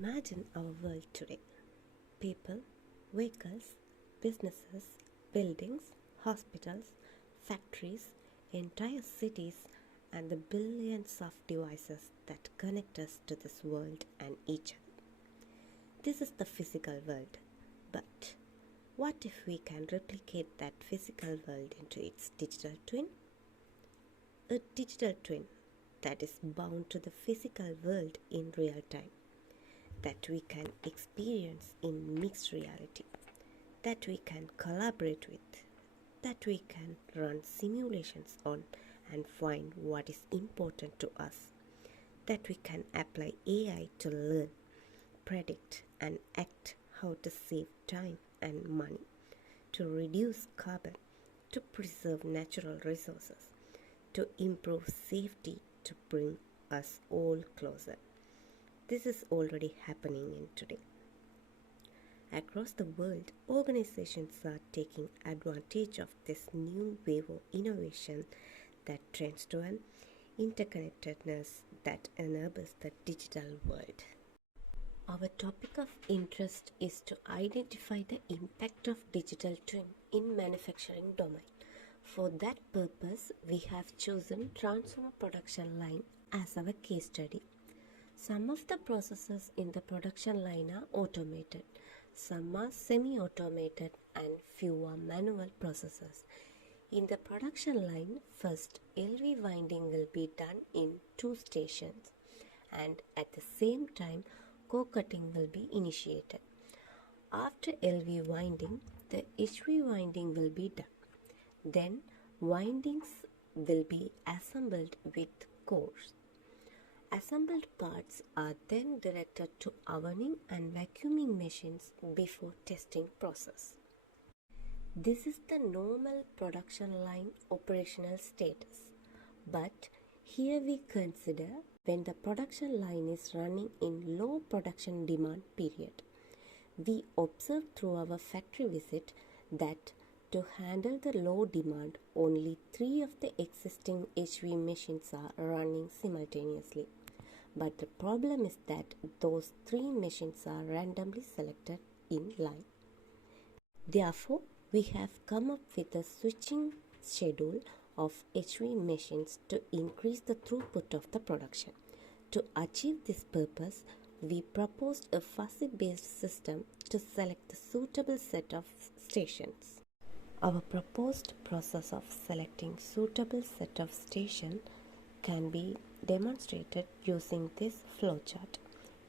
Imagine our world today. People, vehicles, businesses, buildings, hospitals, factories, entire cities, and the billions of devices that connect us to this world and each other. This is the physical world. But what if we can replicate that physical world into its digital twin? A digital twin that is bound to the physical world in real time, that we can experience in mixed reality, that we can collaborate with, that we can run simulations on and find what is important to us, that we can apply AI to learn, predict, and act how to save time and money, to reduce carbon, to preserve natural resources, to improve safety, to bring us all closer. This is already happening in today. Across the world, organizations are taking advantage of this new wave of innovation that trends to an interconnectedness that enables the digital world. Our topic of interest is to identify the impact of digital twin in manufacturing domain. For that purpose, we have chosen transformer production line as our case study. Some of the processes in the production line are automated, some are semi-automated, and few are manual processes. In the production line, first LV winding will be done in 2 stations, and at the same time co-cutting will be initiated. After LV winding, the HV winding will be done. Then windings will be assembled with cores. Assembled parts are then directed to ovening and vacuuming machines before testing process. This is the normal production line operational status. But here we consider when the production line is running in low production demand period. We observe through our factory visit that to handle the low demand, only 3 of the existing HV machines are running simultaneously. But the problem is that those 3 machines are randomly selected in line. Therefore, we have come up with a switching schedule of HV machines to increase the throughput of the production. To achieve this purpose, we proposed a fuzzy-based system to select the suitable set of stations. Our proposed process of selecting suitable set of station can be demonstrated using this flowchart.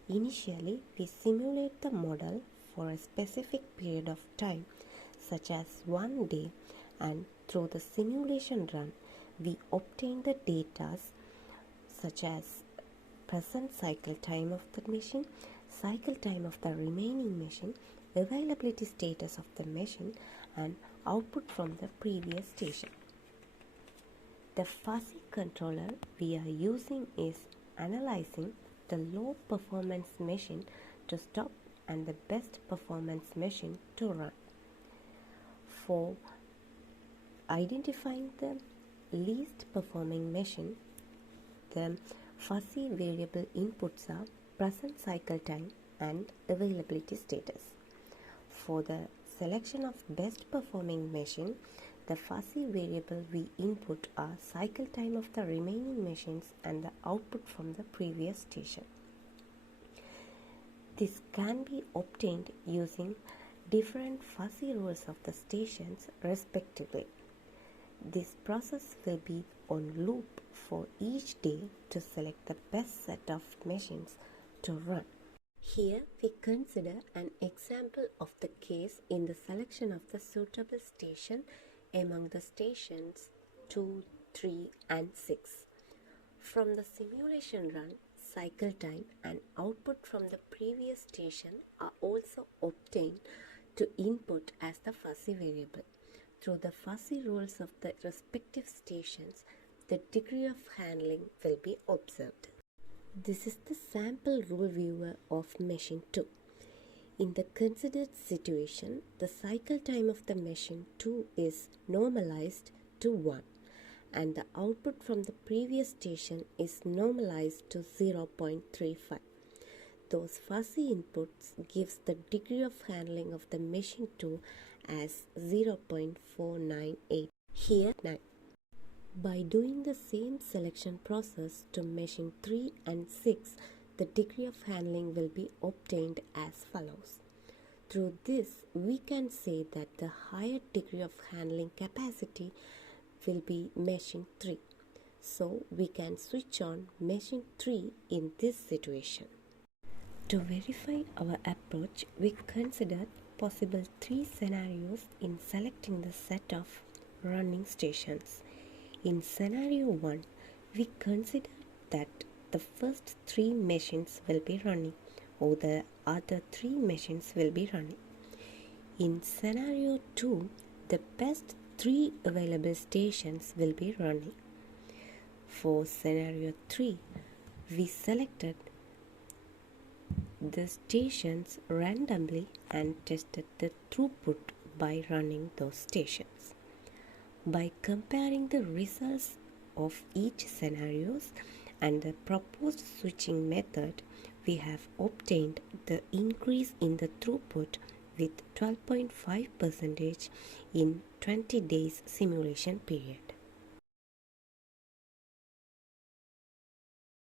Initially, we simulate the model for a specific period of time, such as 1 day, and through the simulation run, we obtain the data such as present cycle time of the machine, cycle time of the remaining machine, availability status of the machine, and output from the previous station. The fuzzy controller we are using is analyzing the low performance machine to stop and the best performance machine to run. For identifying the least performing machine, the fuzzy variable inputs are present cycle time and availability status. For the selection of best performing machine, the fuzzy variable we input are cycle time of the remaining machines and the output from the previous station. This can be obtained using different fuzzy rules of the stations respectively. This process will be on loop for each day to select the best set of machines to run. Here we consider an example of the case in the selection of the suitable station among the stations 2, 3, and 6. From the simulation run, cycle time and output from the previous station are also obtained to input as the fuzzy variable. Through the fuzzy rules of the respective stations, the degree of handling will be observed. This is the sample rule viewer of machine 2. In the considered situation, the cycle time of the machine 2 is normalized to 1 and the output from the previous station is normalized to 0.35. those fuzzy inputs gives the degree of handling of the machine 2 as 0.498. Here 9. By doing the same selection process to machine 3 and 6, the degree of handling will be obtained as follows. Through this, we can say that the higher degree of handling capacity will be machine 3. So, we can switch on machine 3 in this situation. To verify our approach, we considered possible 3 scenarios in selecting the set of running stations. In scenario 1, we consider that the first 3 machines will be running or the other 3 machines will be running. In scenario 2, the best 3 available stations will be running. For scenario 3, we selected the stations randomly and tested the throughput by running those stations. By comparing the results of each scenarios and the proposed switching method, we have obtained the increase in the throughput with 12.5% in 20 days simulation period.